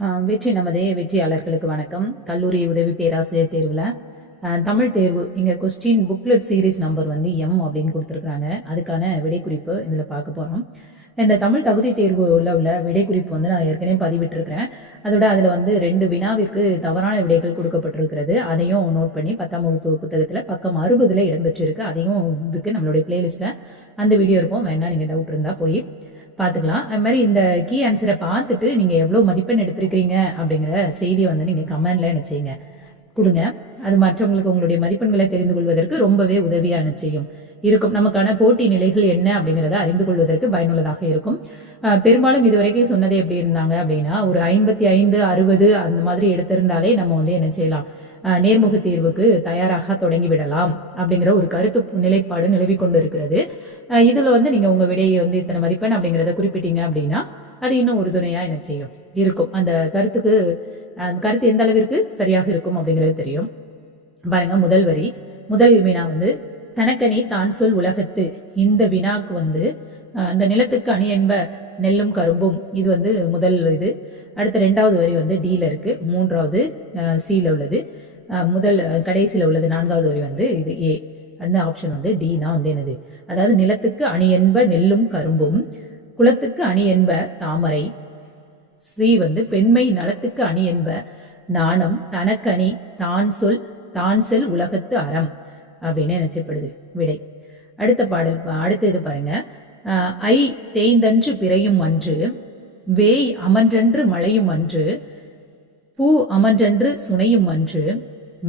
வெற்றி நமதே வெற்றியாளர்களுக்கு வணக்கம். கல்லூரி உதவி பேராசிரியர் தேர்வில் தமிழ் தேர்வு இங்கே கொஸ்டின் புக்லெட் சீரீஸ் நம்பர் வந்து எம் அப்படின்னு கொடுத்துருக்குறாங்க. அதுக்கான விடை குறிப்பு இதில் பார்க்க போகிறோம். இந்த தமிழ் தகுதி தேர்வு உள்ள விடை குறிப்பு வந்து நான் ஏற்கனவே பதிவிட்டிருக்கிறேன். அதோட அதில் வந்து 2 வினாவிற்கு தவறான விடைகள் கொடுக்கப்பட்டிருக்கிறது. அதையும் நோட் பண்ணி 10ஆம் வகுப்பு புத்தகத்தில் பக்கம் 60 இடம்பெற்றிருக்கு. அதையும் இதுக்கு நம்மளுடைய பிளேலிஸ்ட்டில் அந்த வீடியோ இருக்கும். வேணா நீங்கள் டவுட் இருந்தால் போய் பார்த்துக்கலாம். அது மாதிரி இந்த கீ ஆன்சரை பார்த்துட்டு நீங்கள் எவ்வளோ மதிப்பெண் எடுத்திருக்கிறீங்க அப்படிங்கிற செய்தியை வந்து நீங்கள் கமெண்ட்ல என்ன செய்யுங்க கொடுங்க. அது மற்றவங்களுக்கு உங்களுடைய மதிப்பெண்களை தெரிந்து கொள்வதற்கு ரொம்பவே உதவியான செய்யும் இருக்கும். நமக்கான போட்டி நிலைகள் என்ன அப்படிங்கிறத அறிந்து கொள்வதற்கு பயனுள்ளதாக இருக்கும். பெரும்பாலும் இதுவரைக்கும் சொன்னது எப்படி இருந்தாங்க அப்படின்னா, ஒரு 55, 60 அந்த மாதிரி எடுத்திருந்தாலே நம்ம வந்து என்ன செய்யலாம், நேர்முக தேர்வுக்கு தயாராக தொடங்கிவிடலாம் அப்படிங்கிற ஒரு கருத்து நிலைப்பாடு நிலவி கொண்டு இருக்கிறது. இதுல வந்து நீங்க உங்க விடையை வந்து இத்தனை மதிப்பெண் அப்படிங்கிறத குறிப்பிட்டீங்க அப்படின்னா அது இன்னும் உறுதுணையா என்ன செய்யும் இருக்கும். அந்த கருத்து எந்த அளவிற்கு சரியாக இருக்கும் அப்படிங்கிறது தெரியும். பாருங்க, முதல் வரி, முதல் வினா வந்து தனக்கணி தான் சொல் உலகத்து. இந்த வினாக்கு வந்து அந்த நிலத்துக்கு அணி என்ப நெல்லும் கரும்பும், இது வந்து முதல் இது. அடுத்த 2வது வரி வந்து டீல இருக்கு, 3வது சில உள்ளது, கடைசியில் உள்ளது 4வது வரி வந்து இது ஏ. அந்த ஆப்ஷன் வந்து டி தான் வந்து என்னது, அதாவது நிலத்துக்கு அணி என்ப நெல்லும் கரும்பும், குளத்துக்கு அணி என்ப தாமரை. சி வந்து பெண்மை நலத்துக்கு அணி என்ப நாணம், தனக்கணி தான் செல் உலகத்து அறம் அப்படின்னு நினைச்சப்படுது விடை. அடுத்த இது பாருங்க, ஐ தேய்ந்தன்று பிறையும் அன்று, வேய் அமன்றன்று மழையும் அன்று, பூ அமன்றன்று சுனையும் அன்று,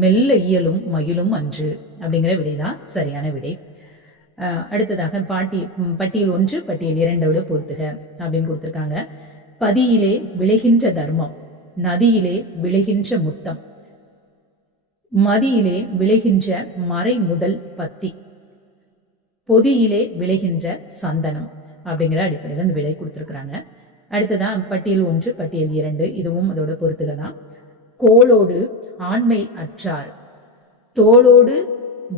மெல்ல இயலும் மகிழும் அன்று அப்படிங்கிற விடைதான் சரியான விடை. அடுத்ததாக பட்டியல் 1 பட்டியல் 2 பொறுத்துக அப்படின்னு கொடுத்துருக்காங்க. பதியிலே விளைகின்ற தர்மம், நதியிலே விளைகின்ற முத்தம், மதியிலே விளைகின்ற மறை முதல் பத்தி, பொதியிலே விளைகின்ற சந்தனம் அப்படிங்கிற அடிப்படையில் அந்த விடை கொடுத்துருக்குறாங்க. அடுத்ததான் பட்டியல் 1 பட்டியல் 2, இதுவும் அதோட பொறுத்துக தான். கோளோடு ஆண்மை அற்றார், தோளோடு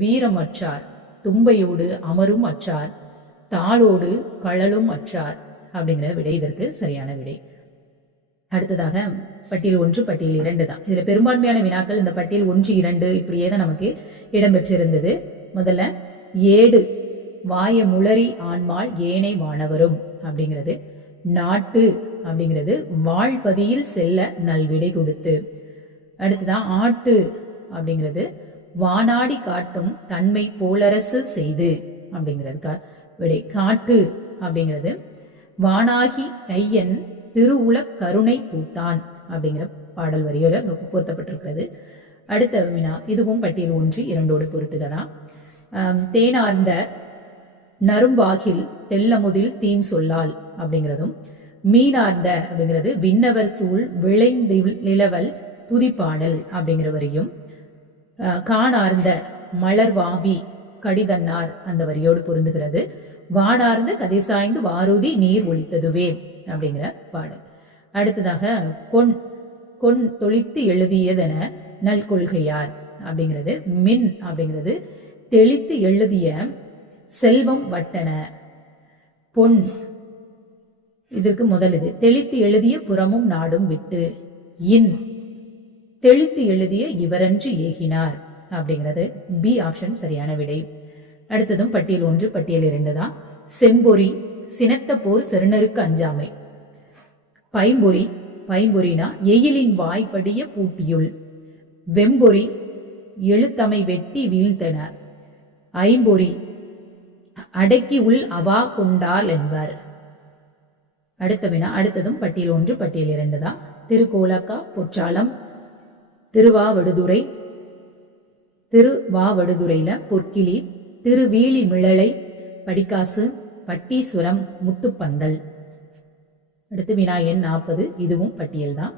வீரம் அற்றார், தும்பையோடு அமரும் அற்றார், தாளோடு கழலும் அற்றார் அப்படிங்கிற விடை இதற்கு சரியான விடை. அடுத்ததாக பட்டியல் 1 பட்டியல் 2 தான். இதுல பெரும்பான்மையான வினாக்கள் இந்த பட்டியல் 1, 2 இப்படியே தான் நமக்கு இடம்பெற்றிருந்தது. முதல்ல ஏடு வாய முளரி ஆண்மாள் ஏனை வானவரும் அப்படிங்கிறது, நாட்டு அப்படிங்கிறது வாழ்பதியில் செல்ல நல்விடை கொடுத்து. அடுத்ததான் ஆட்டு அப்படிங்கிறது வானாடி காட்டும் தன்மை போலரசு செய்து அப்படிங்கிறது விடை. காட்டு அப்படிங்கிறது வானாகி ஐயன் திருவுல கருணை பூத்தான் அப்படிங்கிற பாடல் வரியோட பொருத்தப்பட்டிருக்கிறது. அடுத்த வினா, இதுவும் பட்டியல் 1, 2 பொறுத்துகதான். தேனார்ந்த நரும்பாகில் தெல்லமுதில் தீம் சொல்லால் அப்படிங்கிறதும், மீனார்ந்த அப்படிங்கிறது விண்ணவர் சூழ் விளைந்து நிலவல் துதிப்பாடல் அப்படிங்கிற வரியும், காணார்ந்த மலர்வாவி கடிதன்னார் அந்த வரியோடு பொருந்துகிறது. வானார்ந்த கதை சாய்ந்து வாரூதி நீர் ஒழித்ததுவே அப்படிங்கிற பாடல். அடுத்ததாக கொன் தொளித்து எழுதியதென நல் கொள்கையார் அப்படிங்கிறது, மின் அப்படிங்கிறது தெளித்து எழுதிய செல்வம் வட்டன, பொன் இதற்கு முதல் இது தெளித்து எழுதிய புறமும் நாடும் விட்டு, இன் தெளித்து எழுதிய இவரன்று ஏகினார் அப்படிங்கிறது பி ஆப்ஷன் சரியான விடை. அடுத்ததும் பட்டியல் 1 பட்டியல் 2 தான். செம்பொறி சினத்த போர் செருணருக்கு அஞ்சாமை, பைம்பொறினா எயிலின் வாய்ப்படிய பூட்டியுள், வெம்பொறி எழுத்தமை வெட்டி வீழ்த்தன, ஐம்பொறி அடக்கி உள் அவா கொண்டால் என்பர். அடுத்ததும் பட்டியல் 1 பட்டியல் 2 தான். திருக்கோலக்கா பொற்றாளம், திருவாவடுதுறையில பொற்கிளி, திருவீழி மிழலை படிக்காசு, பட்டீஸ்வரம் முத்துப்பந்தல். அடுத்து வினா எண் 40, இதுவும் பட்டியல் தான்.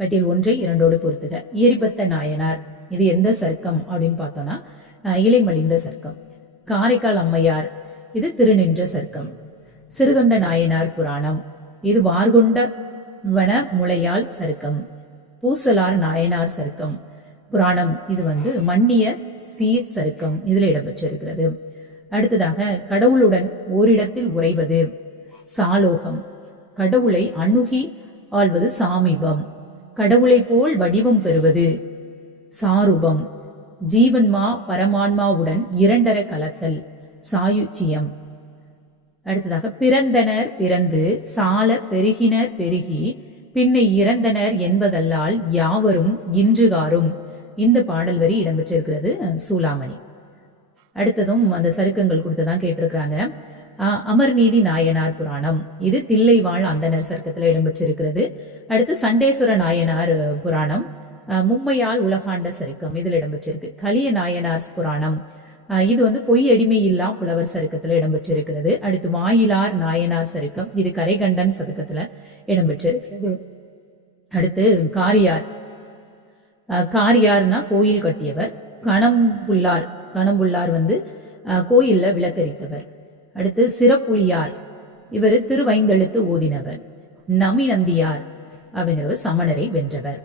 பட்டியல் 1, 2 பொறுத்துக. எரிபத்த நாயனார், இது எந்த சர்க்கம் அப்படின்னு பார்த்தோம்னா இலைமலிந்த சர்க்கம். காரைக்கால் அம்மையார், இது திருநின்ற சர்க்கம். சிறுதொண்ட நாயனார் புராணம், இது வார்கொண்ட வன முளையால் சருக்கம். பூசலார் நாயனார் சருக்கம் புராணம், இது வந்து மன்னிய சீர் சருக்கம், இதுல இடம்பெற்றிருக்கிறது. அடுத்ததாக கடவுளுடன் ஓரிடத்தில் உறைவது சாலோகம், கடவுளை அணுகி ஆள்வது சாமீபம். கடவுளை போல் வடிவம் பெறுவது சாரூபம். ஜீவன்மா பரமான்மாவுடன் இரண்டர கலத்தல் சாயுச்சியம். அடுத்ததாக பிறந்தனர் பிறந்து சால பெருகினர் பெருகி பின்னை இறந்தனர் என்பதல்லால் யாவரும் இன்றுகாரும். இந்த பாடல் வரி இடம்பெற்றிருக்கிறது சூளாமணி. அடுத்ததும் அந்த சருக்கங்கள் கொடுத்துதான் கேட்டிருக்கிறாங்க. அமர்நீதி நாயனார் புராணம், இது தில்லைவாழ் அந்தனர் சருக்கத்துல இடம்பெற்றிருக்கிறது. அடுத்து சண்டேஸ்வர நாயனார் புராணம், மும்மையால் உலகாண்ட சருக்கம், இதில் இடம்பெற்றிருக்கு. கலிய நாயனார் புராணம், இது வந்து பொய் அடிமை இல்லா புலவர் சருக்கத்துல இடம்பெற்றிருக்கிறது. அடுத்து மாயிலார் நாயனார் சருக்கம், இது கரைகண்டன் சருக்கத்துல இடம்பெற்றிருக்கிறது. அடுத்து காரியார், காரியார்னா கோயில் கட்டியவர். கணம்புள்ளார் வந்து கோயில்ல விளக்கரித்தவர். அடுத்து சிறப்புலியார், இவர் திருவைந்தெழுத்து ஓதினவர். நமிநந்தியார் அப்படிங்கிறவர் சமணரை வென்றவர்.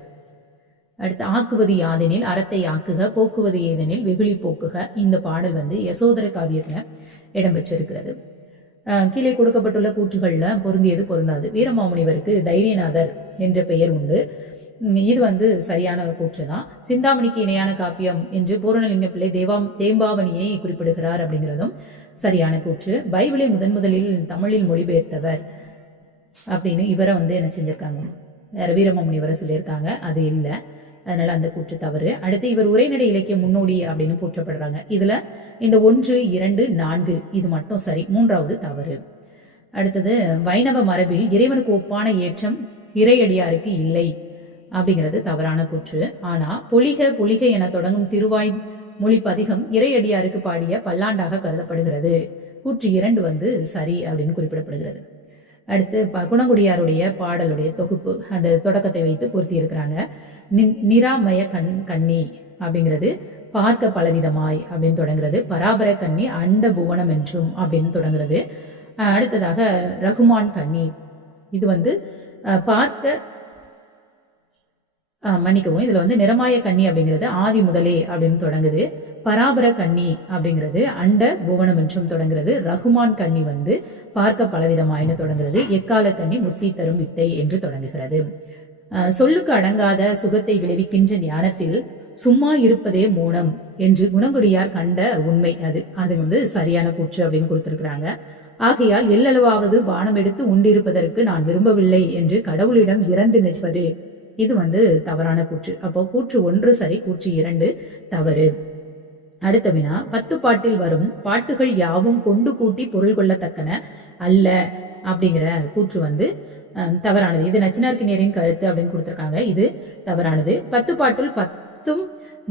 அடுத்து ஆக்குவது யாதெனில் அறத்தை ஆக்குக, போக்குவது ஏதெனில் வெகுளி போக்குக. இந்த பாடல் வந்து யசோதர காவியத்துல இடம்பெற்றிருக்கிறது. கீழே கொடுக்கப்பட்டுள்ள கூற்றுகள்ல பொருந்தியது பொருந்தாது. வீரமாமுனிவருக்கு தைரியநாதர் என்ற பெயர் உண்டு. இது வந்து சரியான கூற்று தான். சிந்தாமணிக்கு இணையான காப்பியம் என்று பூரணலிங்க பிள்ளை தேம்பாவணியை குறிப்பிடுகிறார் அப்படிங்கிறதும் சரியான கூற்று. பைபிளை முதலில் தமிழில் மொழிபெயர்த்தவர் அப்படின்னு இவரை வந்து என்ன செஞ்சிருக்காங்க, வீரமாமுனிவரை சொல்லியிருக்காங்க. அது இல்லை, அதனால அந்த கூற்று தவறு. அடுத்து இவர் உரைநடை இலக்கிய முன்னோடி அப்படின்னு போற்றப்படுறாங்க. இதுல இந்த 1, 2, 4 இது மட்டும் சரி, 3வது தவறு. அடுத்தது வைணவ மரபில் இறைவனுக்கு ஒப்பான ஏற்றம் இறையடியாருக்கு இல்லை அப்படிங்கிறது தவறான கூற்று. ஆனா பொலிக என தொடங்கும் திருவாய் மொழி பதிகம் இறையடியாருக்கு பாடிய பல்லாண்டாக கருதப்படுகிறது. கூற்று 2 வந்து சரி அப்படின்னு குறிப்பிடப்படுகிறது. அடுத்து குணங்குடியாருடைய பாடலுடைய தொகுப்பு, அந்த தொடக்கத்தை வைத்து பொருத்தி இருக்கிறாங்க. நிராமய கண்ணி அப்படிங்கிறது பார்க்க பலவிதமாய் அப்படின்னு தொடங்குறது. பராபர கண்ணி அண்ட புவனம் என்றும் அப்படின்னு தொடங்குறது. அடுத்ததாக ரகுமான் கண்ணி, இது வந்து பார்க்க மன்னிக்கவும், இதுல வந்து நிறமாய கண்ணி அப்படிங்கிறது ஆதி முதலே அப்படின்னு தொடங்குது. பராபர கண்ணி அப்படிங்கிறது அண்ட புவனம் என்றும் தொடங்குறது. ரகுமான் கண்ணி வந்து பார்க்க பலவிதமாயின்னு தொடங்குறது. எக்கால கண்ணி முத்தி தரும் வித்தை என்று தொடங்குகிறது. சொல்லுக்கு அடங்காத சுகத்தை விளைவிக்கின்ற ஞானத்தில் சும்மா இருப்பதே மோனம் என்று குணங்குடியார் கண்ட உண்மை. அது வந்து சரியான கூற்று அப்படின்னு கொடுத்திருக்கிறாங்க. ஆகையால் எல்லளவாவது பானம் எடுத்து உண்டிருப்பதற்கு நான் விரும்பவில்லை என்று கடவுளிடம் இறந்து நிற்பது, இது வந்து தவறான கூற்று. அப்போ கூற்று 1 சரி, கூற்று 2 தவறு. அடுத்த வினா, 10 பாட்டில் வரும் பாட்டுகள் யாவும் கொண்டு கூட்டி பொருள் கொள்ளத்தக்கன அல்ல அப்படிங்கிற கூற்று வந்து தவறானது. இது நச்சினார்க்கினியரின் கருத்து அப்படின்னு கொடுத்திருக்காங்க. இது தவறானது. 10 பாட்டுள் 10ம்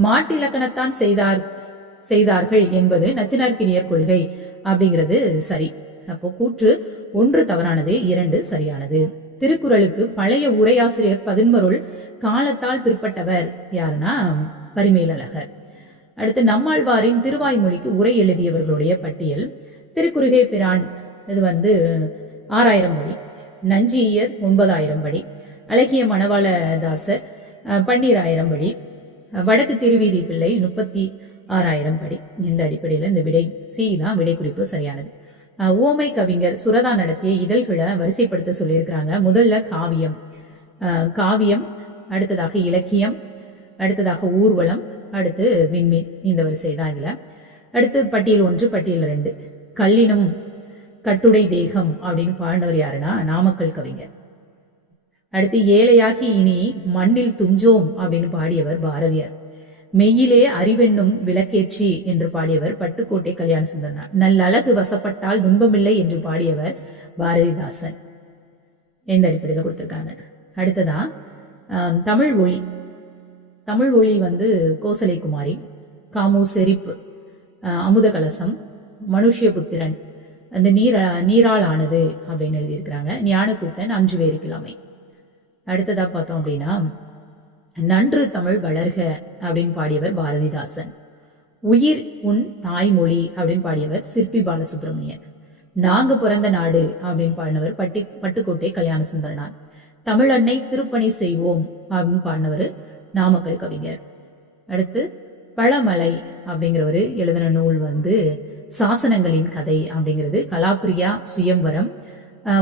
மாட்டிலக்கணத்தான் செய்தார்கள் என்பது நச்சினார்க்கினியர் கொள்கை அப்படிங்கிறது சரி. அப்போ கூற்று 1 தவறானது, 2 சரியானது. திருக்குறளுக்கு பழைய உரையாசிரியர் பதின்மருள் காலத்தால் பிற்பட்டவர் யாருன்னா பரிமேலழகர். அடுத்து நம்மாழ்வாரின் திருவாய்மொழிக்கு உரை எழுதியவர்களுடைய பட்டியல். திருக்குறுகை பிரான், இது வந்து 6000 படி. நஞ்சியர் 9000 படி. அழகிய மணவாளதாசர் 12000 படி. வடக்கு திருவீதி பிள்ளை 36,000 படி. இந்த அடிப்படையில் இந்த விடை சி தான் விடை குறிப்பு சரியானது. ஓமை கவிஞர் சுரதா நடத்திய இதழ்களை வரிசைப்படுத்த சொல்லியிருக்கிறாங்க. முதல்ல காவியம், அடுத்ததாக இலக்கியம், அடுத்ததாக ஊர்வலம், அடுத்து விண்மீன். இந்த வரிசை தான் இதுல. அடுத்து பட்டியல் 1, பட்டியல் 2. கல்லினும் கட்டுடை தேகம் அப்படின்னு பாடினவர் யாருன்னா நாமக்கல் கவிஞர். அடுத்து ஏழையாகி இனி மண்ணில் துஞ்சோம் அப்படின்னு பாடியவர் பாரதியார். மெய்யிலே அறிவென்னும் விளக்கேற்றி என்று பாடியவர் பட்டுக்கோட்டை கல்யாண சுந்தரனார். நல்லழகு வசப்பட்டால் துன்பமில்லை என்று பாடியவர் பாரதிதாசன். எந்த அடிப்படையில் கொடுத்திருக்காங்க. அடுத்ததா தமிழ் ஒளி வந்து கோசலை குமாரி, காமு செரிப்பு, அமுத கலசம், மனுஷ்யபுத்திரன், அந்த நீரால் ஆனது அப்படின்னு எழுதியிருக்கிறாங்க. ஞானக்கூத்தன் அன்று வேறு கிழமை. அடுத்ததா பார்த்தோம் அப்படின்னா நன்று தமிழ் வளர்க அப்படின்னு பாடியவர் பாரதிதாசன். உயிர் உன் தாய்மொழி அப்படின்னு பாடியவர் சிற்பி பாலசுப்ரமணியன். நாங்க பிறந்த நாடு அப்படின்னு பாடினவர் பட்டுக்கோட்டை கல்யாண சுந்தரனார். தமிழன்னை திருப்பணி செய்வோம் அப்படின்னு பாடினவர் நாமக்கல் கவிஞர். அடுத்து பழமலை அப்படிங்கிறவர் எழுதின நூல் வந்து சாசனங்களின் கதை அப்படிங்கிறது. கலாப்பிரியா சுயம்வரம்,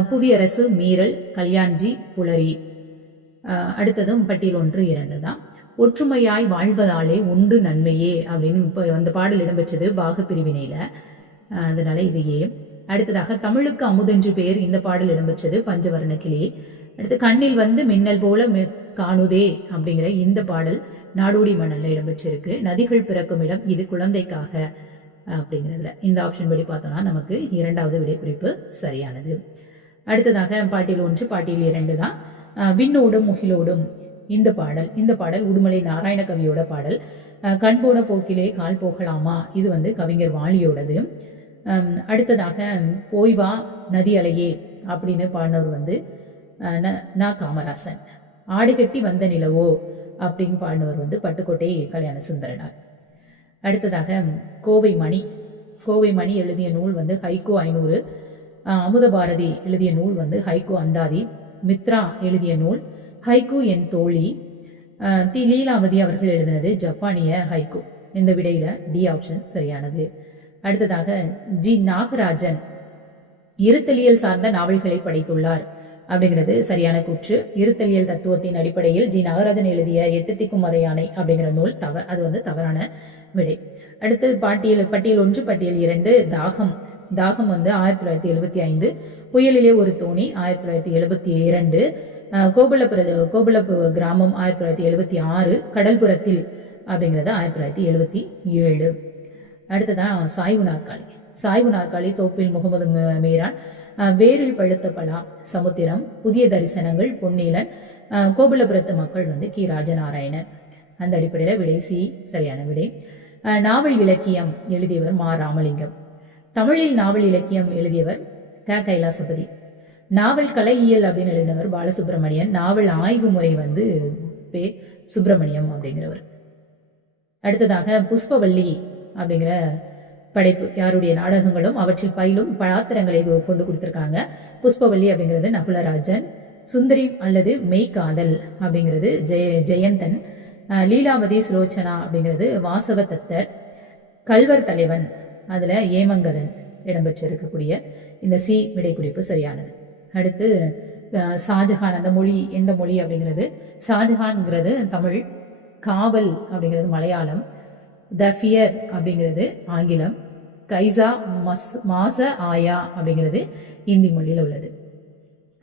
புவியரசு மீறல், கல்யாண்ஜி புலரி, அடுத்ததும் பட்டியல் 1, 2 தான். ஒற்றுமையாய் வாழ்வதாலே உண்டு நன்மையே அப்படின்னு இப்போ அந்த பாடல் இடம்பெற்றது பாக பிரிவினையில, அதனால இது ஏ. அடுத்ததாக தமிழுக்கு அமுதென்று பேர், இந்த பாடல் இடம்பெற்றது பஞ்சவர்ண கிளி. அடுத்து கண்ணில் வந்து மின்னல் போல காணுதே அப்படிங்கிற இந்த பாடல் நாடோடி மணல்ல இடம்பெற்றிருக்கு. நதிகள் பிறக்கும் இடம் இது குழந்தைக்காக அப்படிங்கிறதுல இந்த ஆப்ஷன் படி பார்த்தோம்னா நமக்கு 2வது விடை குறிப்பு சரியானது. அடுத்ததாக பாட்டியல் 1 பாட்டியல் 2 தான். விண்ணோடும் முகிலோடும் இந்த பாடல் உடுமலை நாராயண கவியோட பாடல். கண் போன போக்கிலே கால் போகலாமா, இது வந்து கவிஞர் வாலியோடது. அடுத்ததாக போய் வா நதி அலையே அப்படின்னு பாடினவர் வந்து நா காமராசன். ஆடு கட்டி வந்த நிலவோ அப்படின்னு பாடினவர் வந்து பட்டுக்கோட்டை கல்யாண சுந்தரனார். அடுத்ததாக கோவை மணி எழுதிய நூல் வந்து ஹைகோ 500. அமுத பாரதி எழுதிய நூல் வந்து ஹைகோ அந்தாதி. மித்ரா எழுதிய நூல் ஹைகோ என் தோழி. லீலாவதி அவர்கள் எழுதினது ஜப்பானிய ஹைகோ. இந்த விடையில டி ஆப்ஷன் சரியானது. அடுத்ததாக ஜி நாகராஜன் இருத்தலியல் சார்ந்த நாவல்களை படைத்துள்ளார் அப்படிங்கிறது சரியான கூற்று. இருத்தலியல் தத்துவத்தின் அடிப்படையில் ஜி நாகராஜன் எழுதிய 8 திக்கும் மத யானை அப்படிங்கிற நூல் அது வந்து தவறான விடை. அடுத்து பட்டியல் 1 பட்டியல் 2 தாகம் வந்து 1975. புயலிலே ஒரு தோணி 1972. கோபுல கிராமம் 1976. கடல்புறத்தில் அப்படிங்கிறது 1977. அடுத்ததான் சாய்வு நாற்காலி தோப்பில் முகமது மீரான். வேரில் பழுத்த பலா சமுத்திரம். புதிய தரிசனங்கள் பொன்னீலன். கோபுலபுரத்து மக்கள் வந்து கி ராஜநாராயணன். அந்த அடிப்படையில் விடை சி சரியான விடை. நாவல் இலக்கியம் எழுதியவர் மா ராமலிங்கம். தமிழில் நாவல் இலக்கியம் எழுதியவர் க கைலாசபதி. நாவல் கலையியல் அப்படின்னு எழுதினவர் பாலசுப்ரமணியன். நாவல் ஆய்வு முறை வந்து பே சுப்பிரமணியம் அப்படிங்கிறவர். அடுத்ததாக புஷ்பவல்லி அப்படிங்கிற படைப்பு யாருடைய நாடகங்களும் அவற்றில் பயிலும் பாத்திரங்களை கொண்டு கொடுத்திருக்காங்க. புஷ்பவல்லி அப்படிங்கிறது நகுலராஜன். சுந்தரி அல்லது மெய்காதல் அப்படிங்கிறது ஜெயந்தன். லீலாவதி சுலோச்சனா அப்படிங்கிறது வாசவ தத்தர். கல்வர் தலைவன் அதுல ஏமங்கதன் இடம்பெற்றிருக்கக்கூடிய இந்த சி விடை குறிப்பு சரியானது. அடுத்து ஷாஜஹான் அந்த மொழி எந்த மொழி அப்படிங்கிறது ஷாஜஹான்ங்கிறது தமிழ். காவல் அப்படிங்கிறது மலையாளம். த ஃபியர் அப்படிங்கிறது ஆங்கிலம். கைசா மாச ஆயா அப்படிங்கிறது இந்தி மொழியில் உள்ளது.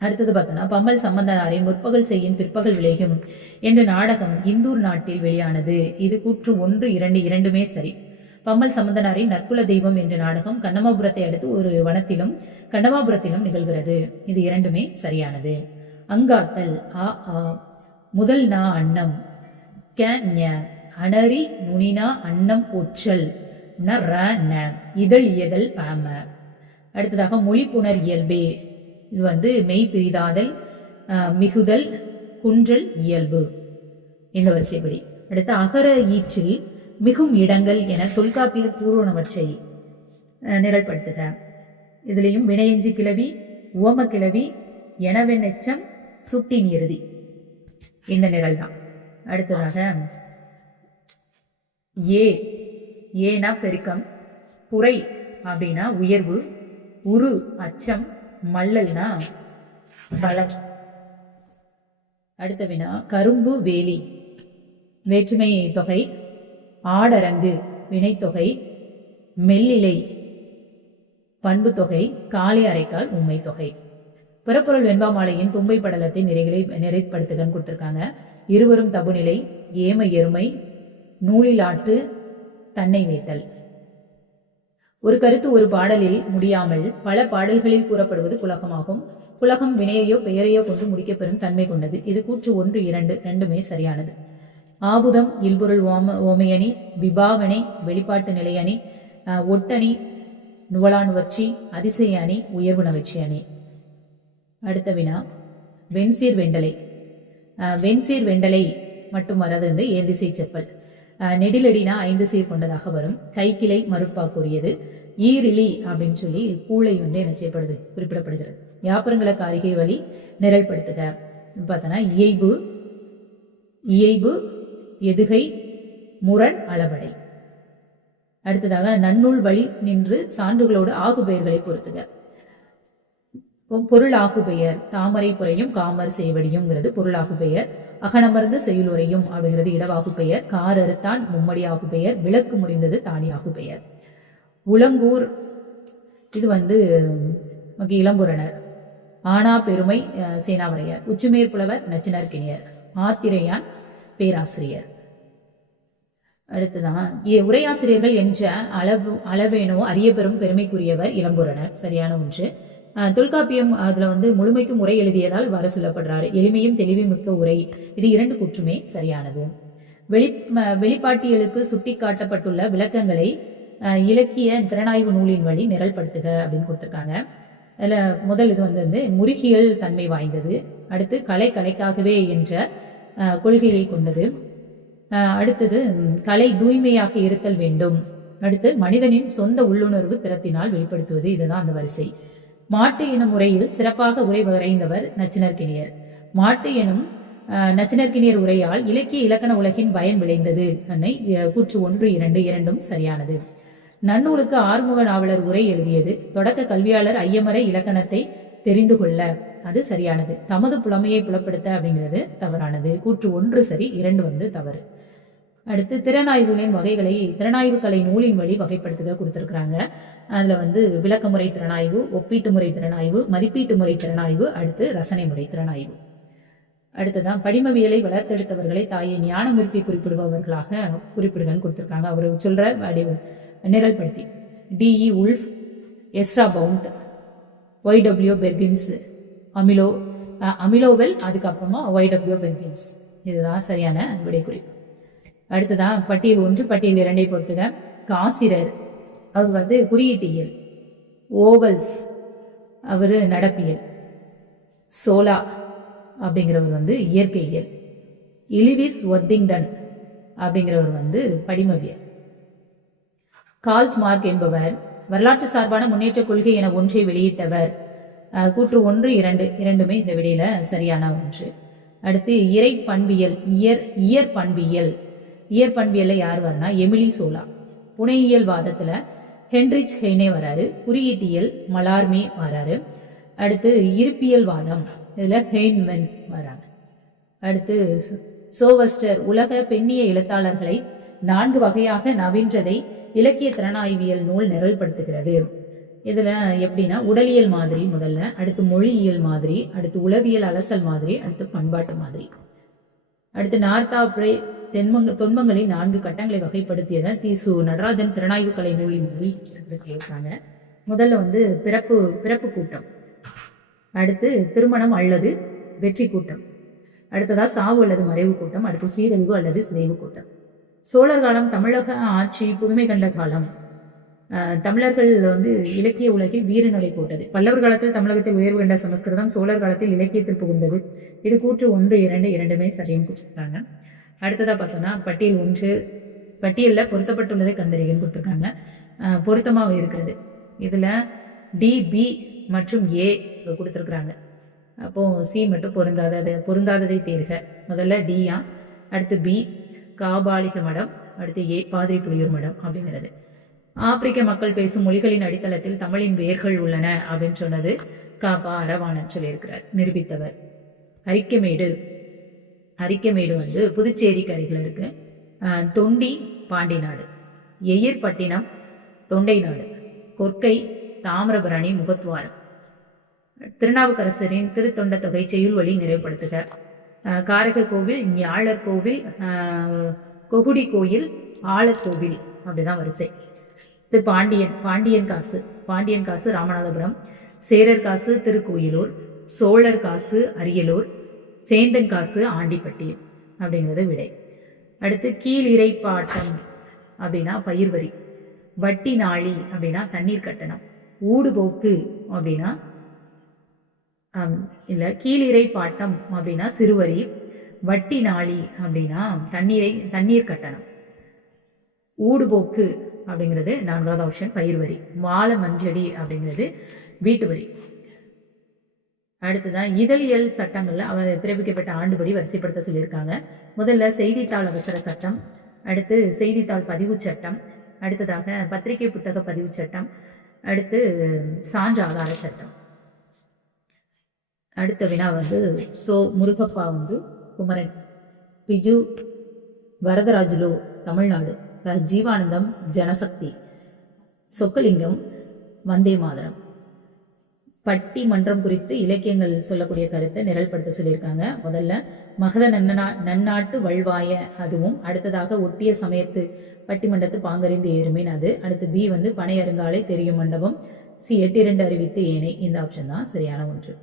அடுத்தது பார்த்தோன்னா பம்மல் சம்பந்தனாரின் முற்பகல் செய்யும் பிற்பகல் விளையும் என்ற நாடகம் இந்தூர் நாட்டில் வெளியானது. இது கூற்று 1, 2 இரண்டுமே சரி. பம்மல் சம்பந்தனாரின் நற்குல தெய்வம் என்ற நாடகம் கண்ணமாபுரத்தை அடுத்து ஒரு வனத்திலும் கண்ணமாபுரத்திலும் நிகழ்கிறது. இது இரண்டுமே சரியானது. அங்காத்தல் முதல் நா அன்னம் அனரி நுனினா அன்னம் ஒற்றல் இதழ் இயதல் பாம. அடுத்ததாக மொழிப்புணர் இயல்பே இது வந்து மெய் பிரிதாதல் மிகுதல் குன்றல் இயல்பு இந்த வரிசைப்படி. அடுத்து அகர ஈற்றில் மிகும் இடங்கள் என தொல்காப்பிய கூறுவனவற்றை நிரல்படுத்துக. இதுலேயும் வினையஞ்சி கிளவி உவம கிளவி எனவென்னெச்சம் சுட்டின் இறுதி இந்த நிரல் தான். அடுத்ததாக ஏனா பெருக்கம். புரை அப்படின்னா உயர்வு. உரு அச்சம். மல்லல்னா பலம். அடுத்த வினா கரும்பு வேலி வேற்றுமை தொகை. ஆடரங்கு வினைத்தொகை. மெல்லிலை பண்பு தொகை. காலை அரைக்கால் உண்மை தொகை. பிறப்பொருள் வெண்பாமாலையின் தும்பை படலத்தை நிறைப்படுத்துகன்னு கொடுத்திருக்காங்க. இருவரும் தபுநிலை. ஏமை எருமை. நூலில் ஆட்டு தன்னை வைத்தல். ஒரு கருத்து ஒரு பாடலில் முடியாமல் பல பாடல்களில் கூறப்படுவது குலகமாகும். குலகம் வினையையோ பெயரையோ கொண்டு முடிக்கப்பெறும் தன்மை கொண்டது. இது கூற்று 1, 2 ரெண்டுமே சரியானது. ஆபுதம் இல்பொருள் ஓமையணி. விபாவனை வெளிப்பாட்டு நிலையணி. ஒட்டணி நுவலானுவர்ச்சி. அதிசய அணி உயர்வு நவிற்சி அணி. அடுத்த வினா வெண்சீர் வெண்டலை. வெண்சீர் வெண்டலை மட்டும் வராது வந்து ஏந்திசை செப்பல். நெடிலடினா 5 சீர் கொண்டதாக வரும். கைக்கிளை மறுப்பாக்குரியது. ஈரிலி அப்படின்னு சொல்லி கூளை வந்து என்ன செய்யப்படுது குறிப்பிடப்படுகிறது. யாப்பரங்கள காரிகை வழி நிரல்படுத்துக பார்த்தோன்னா இயைபு எதுகை முரண் அளவடை. அடுத்ததாக நன்னூல் வழி நின்று சான்றுகளோடு ஆகு பெயர்களை பொறுத்துக. பொருளாகு பெயர் தாமரை புரையும் காமர் சேவடியும்ங்கிறது பொருளாகு பெயர். அகனமர்ந்து செய்யுளுரையும் அப்படிங்கிறது இடவாகு பெயர். கார் அறுத்தான் மும்மடியாகு பெயர். விளக்கு முறிந்தது தானியாகு பெயர். உலங்கூர் இது இளம்புறனர். ஆனா பெருமை சேனாவரையர். உச்சிமேற் புலவர் நச்சினார்க்கினியர். ஆத்திரையான் பேராசிரியர். அடுத்துதான் உரையாசிரியர்கள் என்ற அளவேனோ அறிய பெறும் பெருமைக்குரியவர் இளம்புறனர். சரியான ஒன்று. தொல்காப்பியம் அதுல முழுமைக்கும் உரை எழுதியதால் வர சொல்லப்படுறாரு. எளிமையும் தெளிவும் மிக்க உரை, இது 2 கூற்றுமே சரியானது. வெளிப்பாட்டியலுக்கு சுட்டி காட்டப்பட்டுள்ள விளக்கங்களை இலக்கிய திறனாய்வு நூலின் வழி நிரல்படுத்துக அப்படின்னு கொடுத்துருக்காங்க. அதுல முதல் இது முருகியல் தன்மை வாய்ந்தது. அடுத்து கலைக்காகவே என்ற கொள்கையை கொண்டது. அடுத்தது கலை தூய்மையாக இருத்தல் வேண்டும். அடுத்து மனிதனின் சொந்த உள்ளுணர்வு திறத்தினால் வெளிப்படுத்துவது. இதுதான் அந்த வரிசை. மாட்டு எனும் முறையில் சிறப்பாக உரை வரைந்தவர் நச்சினார்க்கினியர். மாட்டு எனும் நச்சினார்க்கினியர் உரையால் இலக்கிய இலக்கண உலகின் பயன் விளைந்தது. கூற்று 1, 2 இரண்டும் சரியானது. நன்னூலுக்கு ஆறுமுக நாவலர் உரை எழுதியது. தொடக்க கல்வியாளர் ஐயமர இலக்கணத்தை தெரிந்து கொள்ள, அது சரியானது. தமது புலமையை புலப்படுத்த அப்படிங்கிறது தவறானது. கூற்று 1 சரி, 2 தவறு. அடுத்து திறனாய்வுகளின் வகைகளை திறனாய்வு கலை நூலின் வழி வகைப்படுத்துக கொடுத்துருக்குறாங்க. அதுல விளக்கமுறை திறனாய்வு, ஒப்பீட்டு முறை திறனாய்வு, மதிப்பீட்டு முறை திறனாய்வு, அடுத்து ரசனை முறை திறனாய்வு. அடுத்ததான் படிமவியலை வளர்த்தெடுத்தவர்களை தாயை ஞானமூர்த்தி குறிப்பிடுபவர்களாக குறிப்பிடுகன்னு கொடுத்துருக்காங்க. அவர் சொல்ற நிரல்படுத்தி D.E. Woolf, Ezra Pound, Y.W. Perkins, Amy Lowell, அதுக்கப்புறமா Y.W. பெர்கின்ஸ். இதுதான் சரியான விடை குறிப்பு. அடுத்ததான் பட்டியல் 1 பட்டியல் 2 பொறுத்துக. காசிரர் அவர் குறியீட்டியல். ஓவல்ஸ் அவர் நடப்பியல். சோலா அப்படிங்கிறவர் இயற்கையியல். இலிவிஸ் ஒர்திங்டன் அப்படிங்கிறவர் படிமவியல். கால்ஸ் மார்க் என்பவர் வரலாற்று சார்பான முன்னேற்ற கொள்கை என ஒன்றை வெளியிட்டவர். கூற்று 1, 2 இரண்டுமே இந்த விடையில சரியான ஒன்று. அடுத்து இறை பண்பியல், இயற்பண்பியல்ல யார் வரனா எமிலி சோலா. புனையியல் வாதத்துல ஹென்ரிச் ஹெய்னே வராரு. குறியீட்டியல் மலார்மே வராரு. அடுத்து இருப்பியல் வாதம், இதுல ஹெய்ன்மென் வராங்க. அடுத்து சோவஸ்டர் உலக பெண்ணிய எழுத்தாளர்களை 4 வகையாக நவீன்றதை இலக்கிய திறனாய்வியல் நூல் நிரல்படுத்துகிறது. இதுல எப்படின்னா உடலியல் மாதிரி முதல்ல, அடுத்து மொழியியல் மாதிரி, அடுத்து உளவியல் அலசல் மாதிரி, அடுத்து பண்பாட்டு மாதிரி. அடுத்து நார்த்தாப்ரே தொன்மங்களின் 4 கட்டங்களை வகைப்படுத்தியதை தீசு நடராஜன் திறனாய்வு கலை நூலின் மொழி இருக்காங்க. முதல்ல பிறப்பு கூட்டம், அடுத்து திருமணம் அல்லது வெற்றி கூட்டம், அடுத்ததா சாவு அல்லது மறைவு கூட்டம், அடுத்து சீரழிவு அல்லது சிதைவு கூட்டம். சோழர் காலம் தமிழக ஆட்சி புதுமை கண்ட காலம். தமிழர்கள் இலக்கிய உலகில் வீரநடை போட்டது. பல்லவர் காலத்தில் தமிழகத்தில் உயர்வு கண்ட சமஸ்கிருதம் சோழர் காலத்தில் இலக்கியத்தில் புகுந்தது. இது கூற்று 1, 2 இரண்டுமே சரின்னு கொடுத்துருக்காங்க. அடுத்ததா பார்த்தோம்னா பட்டியல் 1 பட்டியல்ல பொருத்தப்பட்டுள்ளதை கண்டறியன்னு கொடுத்துருக்காங்க. பொருத்தமாக இருக்கிறது. இதுல D, B மற்றும் A கொடுத்துருக்குறாங்க. அப்போ C மட்டும் பொருந்தாததை தேர்க. முதல்ல D, அடுத்து B காபாலிக மடம், அடுத்து A பாதிரி புலியூர் மடம் அப்படிங்கிறது. ஆப்பிரிக்க மக்கள் பேசும் மொழிகளின் அடித்தளத்தில் தமிழின் வேர்கள் உள்ளன அப்படின்னு சொன்னது காபா அரவாணன் சொல்லியிருக்கிறார், நிரூபித்தவர். அரிக்கமேடு புதுச்சேரிக்கு அருகில் இருக்கு. தொண்டி பாண்டி நாடு, எயிர்பட்டினம் தொண்டை நாடு, கொற்கை தாமிரபரணி முகத்வாரம். திருநாவுக்கரசரின் திருத்தொண்ட தொகை செய்யுள் வழி நிறைவுபடுத்துக. காரக கோவில், ஞாழர் கோவில், கொகுடி கோயில், ஆழக்கோவில் அப்படிதான் வரிசை. இது பாண்டியன் காசு ராமநாதபுரம், சேரர் காசு திருக்கோயிலூர், சோழர் காசு அரியலூர், சேந்தன் காசு ஆண்டிப்பட்டி அப்படிங்கிறது விடை. அடுத்து கீழிரைப்பாட்டம் அப்படின்னா பயிர்வரி, வட்டி நாளி அப்படின்னா தண்ணீர் கட்டணம், ஊடுபோக்கு அப்படின்னா கீழிரை பாட்டம் அப்படின்னா சிறுவரி, வட்டி நாளி அப்படின்னா தண்ணீர் கட்டணம், ஊடுபோக்கு அப்படிங்கிறது 4வது ஆப்ஷன் பயிர்வரி, மால மஞ்சடி அப்படிங்கிறது வீட்டு வரி. அடுத்துதான் இதழியல் சட்டங்கள்ல பிறப்பிக்கப்பட்ட ஆண்டுபடி வரிசைப்படுத்த சொல்லியிருக்காங்க. முதல்ல செய்தித்தாள் அவசர சட்டம், அடுத்து செய்தித்தாள் பதிவு சட்டம், அடுத்ததாக பத்திரிகை புத்தக பதிவு சட்டம், அடுத்து சான்று ஆதார சட்டம். அடுத்த வினா வந்து முருகப்பா வந்து குமரன், பிஜு வரதராஜுலு தமிழ்நாடு, ஜீவானந்தம் ஜனசக்தி, சொக்கலிங்கம் வந்தே மாதரம். பட்டி மன்றம் குறித்து இலக்கியங்கள் சொல்லக்கூடிய கருத்தை நிரல்படுத்த சொல்லியிருக்காங்க. முதல்ல மகத நன்னாட்டு வல்வாய, அதுவும் அடுத்ததாக ஒட்டிய சமயத்து பட்டிமன்றத்து பாங்கறிந்து ஏறுமின் அது. அடுத்து பி வந்து பனை அருங்காலை தெரியும் மண்டபம், சி 8 அறிவித்து ஏனை. இந்த ஆப்ஷன் தான் சரியான ஒன்று.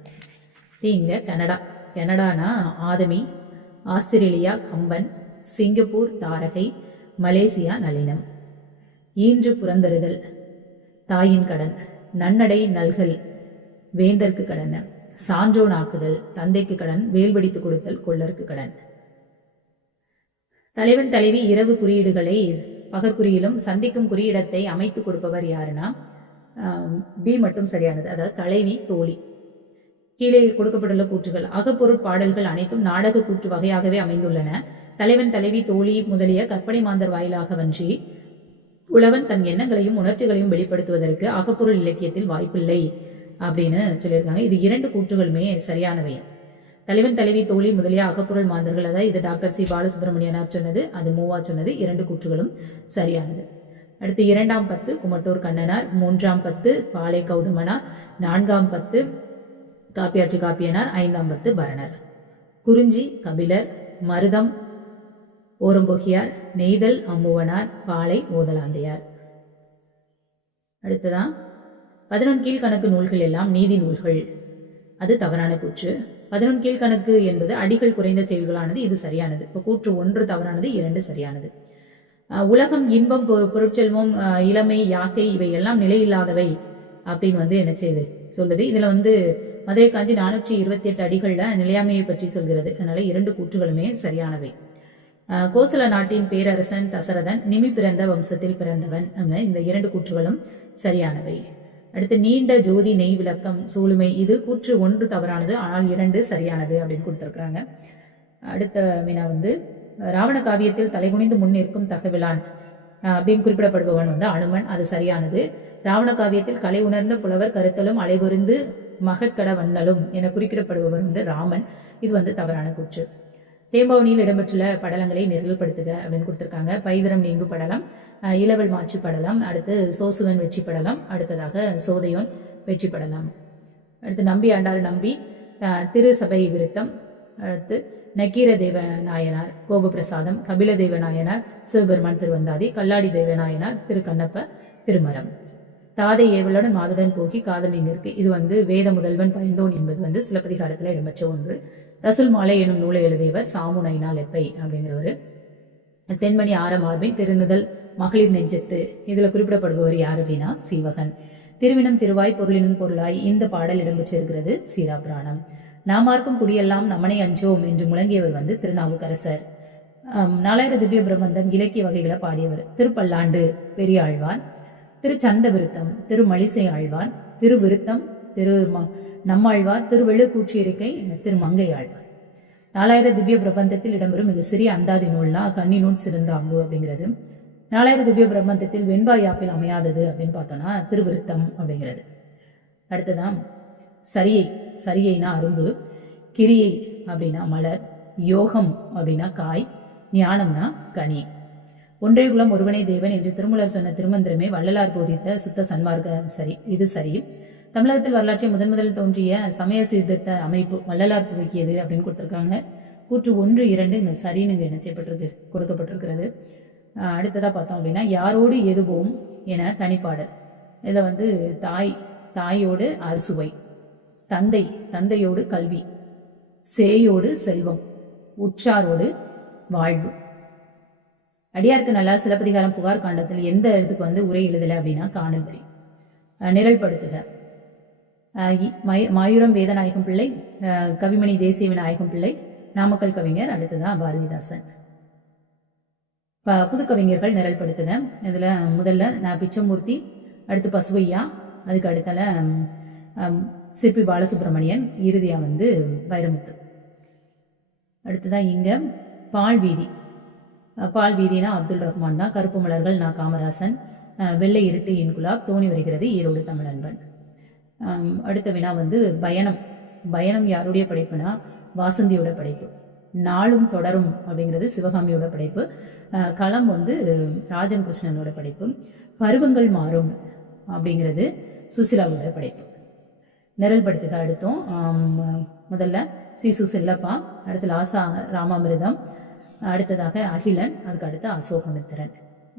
இங்க கனடா, கனடானா ஆதமி, ஆஸ்திரேலியா கம்பன், சிங்கப்பூர் தாரகை, மலேசியா நளினம். ஈன்று புறந்தருதல் தாயின் கடன், நன்னடை நல்கல் வேந்தற்கு கடன், சான்றோன் ஆக்குதல் தந்தைக்கு கடன், வேல்வடித்து கொடுத்தல் கொள்ளருக்கு கடன். தலைவன் தலைவி இரவு குறியீடுகளை பகற்குறியிலும் சந்திக்கும் குறியிடத்தை அமைத்து கொடுப்பவர் யாருன்னா பி மட்டும் சரியானது, அதாவது தலைவி தோழி. கீழே கொடுக்கப்பட்டுள்ள கூற்றுகள் அகப்பொருட் பாடல்கள் அனைத்தும் நாடக கூற்று வகையாகவே அமைந்துள்ளன. தலைவன் தலைவி தோழி முதலிய கற்பனை மாந்தர் வாயிலாகவன்றி உழவன் தன் எண்ணங்களையும் உணர்ச்சிகளையும் வெளிப்படுத்துவதற்கு அகப்பொருள் இலக்கியத்தில் வாய்ப்பில்லை அப்படின்னு சொல்லியிருக்காங்க. இது 2 கூற்றுகளுமே சரியானவை. தலைவன் தலைவி தோழி முதலிய அகப்பொருள் மாந்தர்கள், அதாவது இது டாக்டர் சி பாலசுப்ரமணியனார் சொன்னது, அது மூவா சொன்னது. 2 கூற்றுகளும் சரியானது. அடுத்து 2ஆம் பத்து குமட்டூர் கண்ணனார், 3ஆம் பத்து பாலை கௌதமனார், 4ஆம் பத்து காப்பியாற்று காப்பியனார், 5ஆம் பத்து பரணர். குறிஞ்சி கபிலர், மருதம் ஓரம்பொகியார், நெய்தல் அம்முவனார், பாலை ஓதலாந்தையார். அடுத்ததான் 11 கீழ்கணக்கு நூல்கள் எல்லாம் நீதி நூல்கள், அது தவறான கூற்று. 11 கீழ்கணக்கு என்பது அடிகள் குறைந்த செயல்களானது, இது சரியானது. இப்போ கூற்று 1 தவறானது, 2 சரியானது. உலகம் இன்பம் பொருட்செல்வம் இளமை யாக்கை இவை எல்லாம் நிலையில்லாதவை அப்படின்னு வந்து என்ன செய்யுது சொல்லுது. இதுல வந்து மதுரை காஞ்சி 428 அடிகள்ல நிலையாமையை பற்றி சொல்கிறது. அதனால 2 கூற்றுகளுமே சரியானவை. கோசல நாட்டின் பேரரசன் தசரதன் நிமி பிறந்த வம்சத்தில் பிறந்தவன், இந்த 2 கூற்றுகளும் சரியானவை. அடுத்து நீண்ட ஜோதி நெய் விளக்கம் சூளுமை, இது கூற்று 1 தவறானது, ஆனால் 2 சரியானது அப்படின்னு கொடுத்துருக்குறாங்க. அடுத்த வினா வந்து ராவண காவியத்தில் தலைகுனிந்து முன்னிற்கும் தகவலான் அப்படின்னு குறிப்பிடப்படுபவன் வந்து அனுமன், அது சரியானது. ராவண காவியத்தில் கலை உணர்ந்த புலவர் கருத்தலும் அலைபொருந்து மகட்கட வண்ணலும் என குறிப்பிடப்படுபவர் வந்து ராமன், இது வந்து தவறான கூற்று. தேம்பாவணியில் இடம்பெற்றுள்ள படலங்களை நிரல்படுத்துக அப்படின்னு கொடுத்திருக்காங்க. பைதரம் நீங்கு படலம், இளவல் மாட்சி படலம், அடுத்து சோசுவன் வெற்றி படலம், அடுத்ததாக சோதையோன் வெற்றி படலம். அடுத்து நம்பி ஆண்டாள் நம்பி திரு சபை விருத்தம், அடுத்து நக்கீர தேவ நாயனார் கோபபிரசாதம், கபில தேவ நாயனார் சிவபெருமான் திருவந்தாதி, கல்லாடி தேவ நாயனார் திரு கண்ணப்ப திருமரம். தாதை ஏவலுடன் மாதுடன் போகி காதல் நீங்க இருக்கு, இது வந்து வேத முதல்வன் பயந்தோன் என்பது வந்து சிலப்பதிகாரத்தில் இடம்பெற்ற ஒன்று. ரசுல் மாலை எனும் நூலை எழுதியவர் சாமுனைனால் எப்பை அப்படிங்கிறவர். தென்மணி ஆரமார்பின் திருநுதல் மகளிர் நெஞ்சத்து, இதுல குறிப்பிடப்படுபவர் யார் அப்படின்னா சீவகன். திருவினம் திருவாய் பொருளினும் பொருளாய், இந்த பாடல் இடம்பெற்றிருக்கிறது சீராபுராணம். நாமார்க்கும் குடியெல்லாம் நமனை அஞ்சோம் என்று முழங்கியவர் வந்து திருநாவுக்கரசர். 4000 திவ்ய பிரபந்தம் இலக்கிய வகைகளை பாடியவர் திருப்பல்லாண்டு பெரியாழ்வார், திருச்சந்த விருத்தம் திருமலிசை ஆழ்வார், திருவிருத்தம் திரு நம்மாழ்வார், திருவெள்ளுக்கூற்றியிருக்கை திருமங்கை ஆழ்வார். 4000 திவ்ய பிரபந்தத்தில் இடம்பெறும் மிக சிறிய அந்தாதி நூல்னா கன்னி நூல் சிறந்தாம்பு அப்படிங்கிறது. 4000 திவ்ய பிரபந்தத்தில் வெண்பாய் யாப்பில் அமையாதது அப்படின்னு பார்த்தோம்னா திருவிருத்தம் அப்படிங்கிறது. அடுத்ததான் சரியை, சரியைனா அரும்பு, கிரியை அப்படின்னா மலர், யோகம் அப்படின்னா காய், ஞானம்னா கனி. ஒன்றே குலம் ஒருவனே தேவன் என்று திருமூலர் சொன்ன திருமந்திரமே வள்ளலார் போதித்த சுத்த சன்மார்க்க சரி, இது சரி. தமிழகத்தில் வரலாற்றை முதலில் தோன்றிய சமய சீர்திருத்த அமைப்பு வள்ளலார் துவக்கியது அப்படின்னு கொடுத்திருக்காங்க. கூற்று 1, 2 இங்க சரின்னு இங்க என்ன செய்யப்பட்டிருக்கு கொடுக்கப்பட்டிருக்கிறது. அடுத்ததா பார்த்தோம் அப்படின்னா யாரோடு எதுவோம் என தனிப்பாடல், இதுல வந்து தாயோடு அறுசுவை, தந்தையோடு கல்வி, சேயோடு செல்வம், உற்றாரோடு வாழ்வு. அடியாருக்கு நல்லா சிலப்பதிகாரம் புகார் காண்டத்தில் எந்த இதுக்கு வந்து உரை எழுதலை அப்படின்னா காணல் வரி. நிரல்படுத்துக மாயூரம் வேதநாயகம் பிள்ளை, கவிமணி தேசிய விநாயகம் பிள்ளை, நாமக்கல் கவிஞர், அடுத்ததான் பாரதிதாசன். புது கவிஞர்கள் நிரல்படுத்துக. இதுல முதல்ல நான் பிச்சமூர்த்தி, அடுத்து பசுவையா, அதுக்கு அடுத்தால சிற்பி பாலசுப்ரமணியன், இறுதியா வந்து வைரமுத்து. அடுத்ததான் இங்க பால் வீதினா அப்துல் ரஹ்மான் தான். கருப்பு மலர்கள் நான் காமராசன், வெள்ளை இருட்டு இன்குலாப், தோணி வருகிறது ஈரோடு தமிழன்பன். அடுத்த வினா வந்து பயணம் பயணம் யாருடைய படைப்புனா வாசந்தியோட படைப்பு. நாளும் தொடரும் அப்படிங்கிறது சிவகாமியோட படைப்பு. களம் வந்து ராஜன் கிருஷ்ணனோட படைப்பு. பருவங்கள் மாறும் அப்படிங்கிறது சுசிலாவோட படைப்பு. நிரல் படுத்துக அடுத்தோம். முதல்ல சீசு செல்லப்பா, அடுத்து லாசா ராமாமிர்தம், அடுத்ததாக அகிலன், அதுக்கு அடுத்து அசோகமித்திரன்.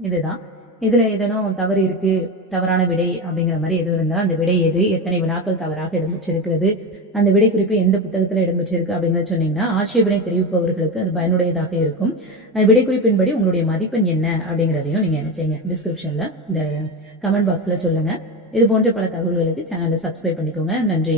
இதுதான். இதுல ஏதேனும் தவறு இருக்கு, தவறான விடை அப்படிங்கிற மாதிரி எதுவும் இருந்தால் அந்த விடை எது, எத்தனை வினாக்கள் தவறாக இடம்பெற்றிருக்கிறது, அந்த விடை குறிப்பு எந்த புத்தகத்தில் இடம்பெற்றிருக்கு அப்படிங்கிறத சொன்னீங்கன்னா ஆட்சேபனை தெரிவிப்பவர்களுக்கு அது பயனுடையதாக இருக்கும். விடை குறிப்பின்படி உங்களுடைய மதிப்பெண் என்ன அப்படிங்கிறதையும் நீங்க என்ன செய்யுங்க, டிஸ்கிரிப்ஷன்ல இந்த கமெண்ட் பாக்ஸ்ல சொல்லுங்க. இது போன்ற பல தகவல்களுக்கு சேனலை சப்ஸ்கிரைப் பண்ணிக்கோங்க. நன்றி.